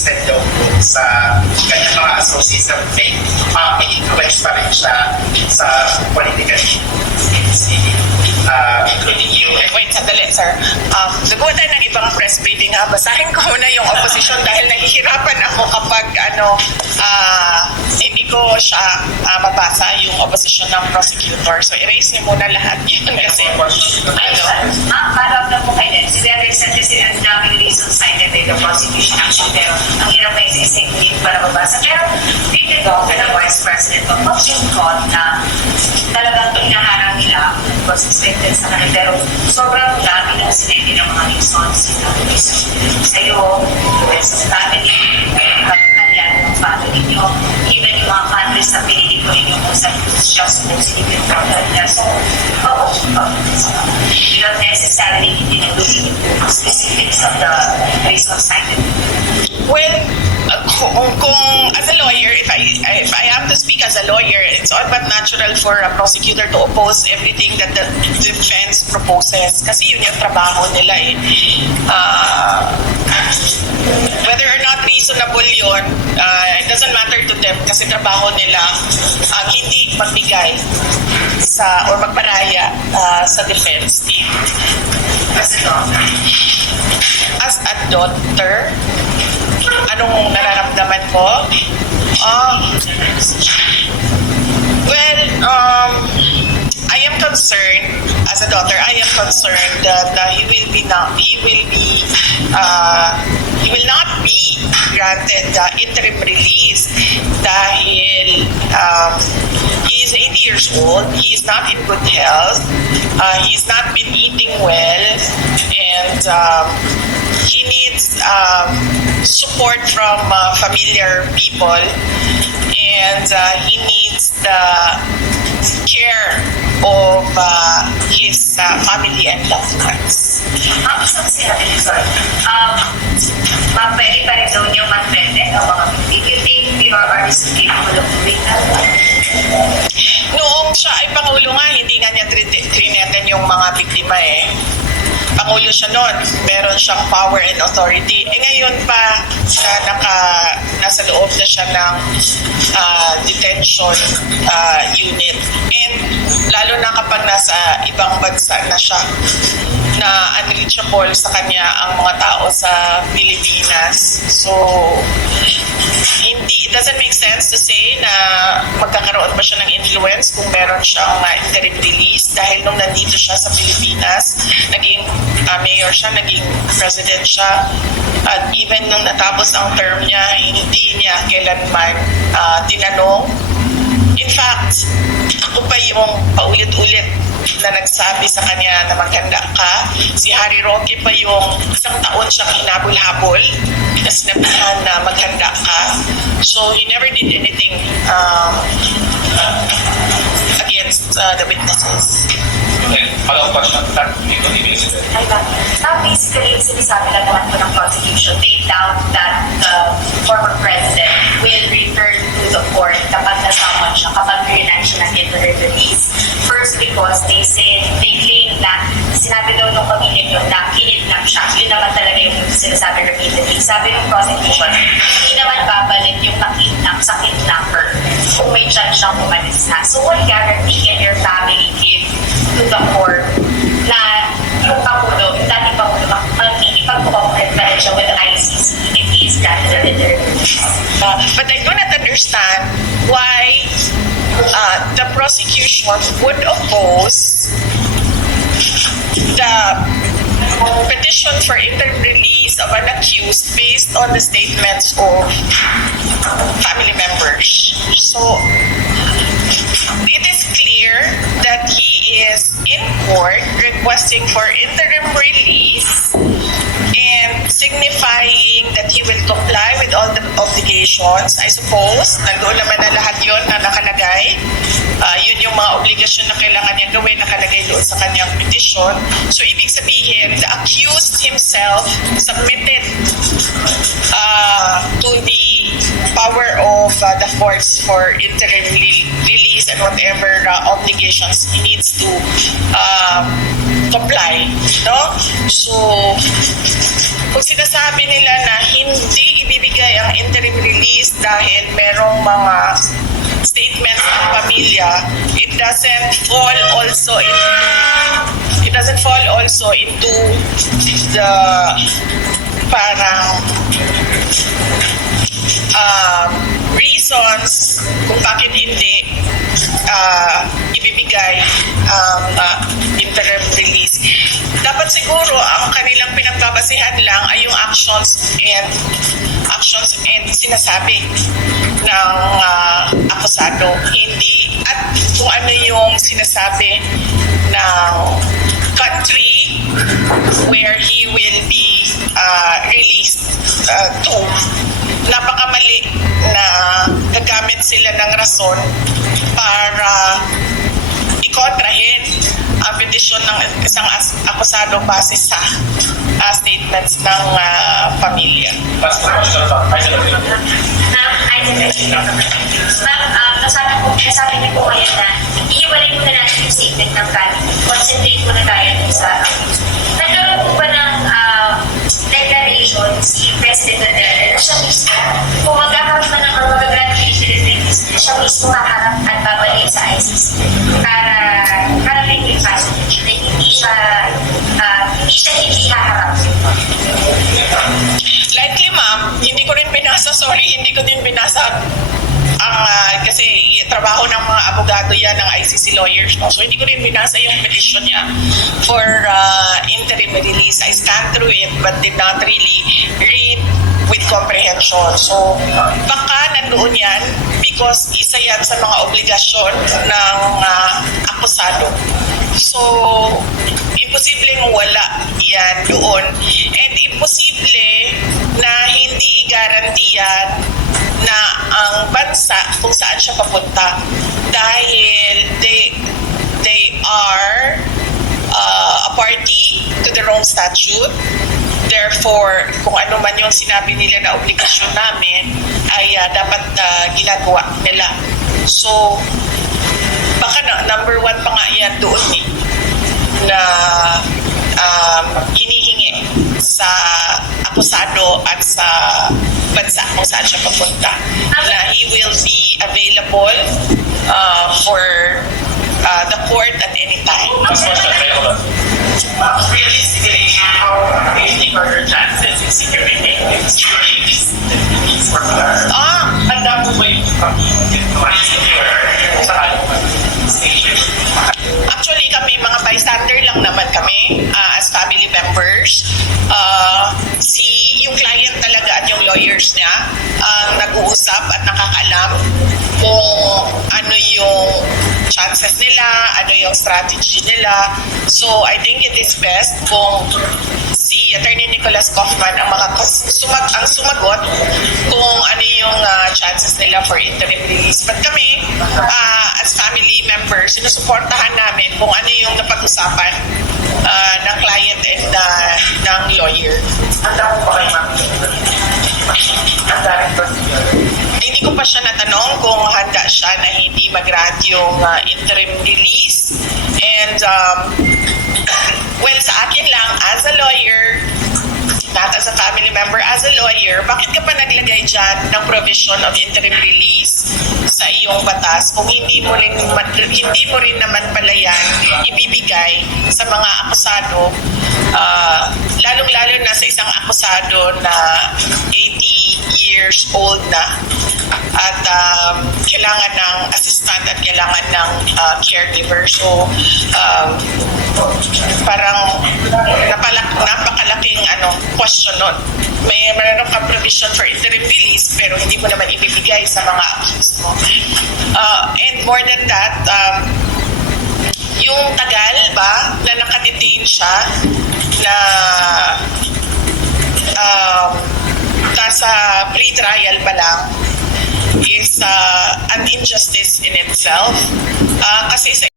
listed daw po sa kanyang mga associates na may influence pa rin siya sa political scene, including you. Wait, sandali, sir. Gagawa tayo ng ibang press briefing, ha? Basahin ko muna yung opposition dahil nahihirapan ako kapag hindi ko siya mabasa yung opposition ng prosecutor. So, erase niyo muna lahat yun kasi Para na po kayo din. Si Derek said kasi ang daming reasons cited by the prosecution action. Pero ang hirap na isa-isa yung para mabasa. Pero dito ko, kaya Vice President, pag yung call na talagang inaharang nila was expected sa kanila. Pero sobrang dami ng sinenti ng mga reasons. Sa'yo, sa family, kanyan ng family nyo, even yung mga countries na pinili ko rin yung sa just supposedly yung problem niya. So, you don't necessarily need to look into specifics of the reasons cited. Well, kung as a lawyer, if I have to speak as a lawyer, it's all but natural for a prosecutor to oppose everything that the defense proposes. Kasi yun yung trabaho nila eh. Whether or not reasonable yun, it doesn't matter to them kasi trabaho nila hindi magbigay sa or magparaya sa defense team. As a daughter, anong nararamdaman ko? I am concerned as a daughter. I am concerned that he will not be granted interim release dahil he is 80 years old. He is not in good health. He's not been eating well, and he needs support from familiar people, and he needs the care of his family and loved ones. Ang isang sinabi niyo, sorry, pwede pa rin daw niyong mag-prevent ang mga if you think PRR is capable of doing that? Noong siya ay Pangulo nga, hindi nga niya trineten yung mga biktima eh. Pangulo siya noon, meron siyang power and authority. Ngayon pa, nasa loob na siya ng detention unit. And lalo na kapag nasa ibang bansa na siya, na unreachable sa kanya ang mga tao sa Pilipinas. So, it doesn't make sense to say na magkakaroon pa siya ng influence kung meron siyang interim release dahil nung nandito siya sa Pilipinas, naging mayor siya, naging president siya, at even nung natapos ang term niya, hindi niya kailanman tinanong. In fact, ako pa yung paulit-ulit na nagsabi sa kanya na maghanda ka. Si Harry Roque pa yung isang taon siyang hinabol-habol na sinabihan na maghanda ka. So he never did anything against the witnesses. Follow-up question. Basically, sinasabi lang naman po ng prosecution, they doubt that the former president will return to the court kapag nasaman siya, kapag remand siya ng interim release. First, because they claim na sinabi daw ng pamilya nyo na kinidnap siya. Yun naman talaga yung sinasabi repeatedly. Sabi ng prosecution, hindi naman babalik yung nakidnap sa kidnapper kung may chance siyang umalis na. So, what guarantee can your family give to the court na yung Pangulo, yung dating Pangulo, mag-ipag-cooperate pa rin siya with the ICC if he is granted an interim release? But I do not understand why the prosecution would oppose the petition for interim release of an accused based on the statements of family members. So, it is clear that he is in court requesting for interim release and signifying that he will comply with all the obligations. I suppose, nandoon naman na lahat yun na nakalagay. Yun yung mga obligasyon na kailangan niya gawin, nakalagay doon sa kanyang petition. So, ibig sabihin, the accused himself submitted to the power of the courts for interim release and whatever obligations he needs to comply. No? So, kung sinasabi nila na hindi ibibigay dahil merong mga statements ng pamilya, it doesn't fall also into the parang reasons kung bakit hindi ibibigay ang interim release. Dapat siguro ang kanilang pinagbabasehan lang ay yung actions and sinasabi ng akusado, hindi at kung ano yung sinasabi ng country where he will be released to. Napakamali na gagamit sila ng rason para ikontrahin ang petisyon ng isang akusado base sa statements ng pamilya. Ma'am, nasabi niyo po ngayon na iiwalay muna natin yung statement ng family. Concentrate muna tayo dun sa nagkaroon po ba ng declaration si President Duterte na siya mismo kung magkakaroon man ng mag-graduation release na siya mismo haharap at babalik sa ICC para may yung passage na hindi siya hindi haharap. Likely, ma'am, hindi ko din binasa ang kasi trabaho ng mga abogado yan ng ICC lawyers, no? So hindi ko rin binasa yung petition niya for interim release. I scanned through it but did not really read with comprehension. So baka nandoon yan because isa yan sa mga obligasyon ng akusado. So imposibleng wala yan doon and imposible na hindi i-garantiyan na ang bansa kung saan siya papunta dahil they are a party to the Rome Statute. Therefore, kung ano man yung sinabi nila na obligasyon namin ay dapat ginagawa nila. So, baka number one pa nga yan doon na hinihingi sa akusado at sa bansa kung saan siya papunta. Na he will be available for the court at any time. Realistically, how do you think are your chances in securing this release for her? Handa po ba yung Actually, kami mga bystander lang naman kami as family members. Yung client talaga at yung lawyers niya ang nag-uusap at nakakaalam kung ano yung chances nila, ano yung strategy nila. So, I think it is best kung si Attorney Nicholas Kaufman ang sumagot kung ano yung chances nila for interim release. But kami, as family members, sinusuportahan namin kung ano yung napag-usapan ng client and ng lawyer. Handa po ba kayo Hindi ko pa siya natanong kung handa siya na hindi mag-grant yung interim release. And, well, sa akin lang, as a lawyer, not as a family member, as a lawyer, bakit ka pa naglagay dyan ng provision of interim release sa iyong batas kung hindi mo rin naman pala yan ibibigay sa mga akusado, lalong-lalo na sa isang akusado na 80 years old na at kailangan ng assistant at kailangan ng caregiver. So, parang napakalaking question nun. Mayroon kang provision for interim release pero hindi mo naman ibibigay sa mga accused mo. And more than that, yung tagal ba na nakadetain siya na nasa pre-trial pa lang is an injustice in itself. Kasi sa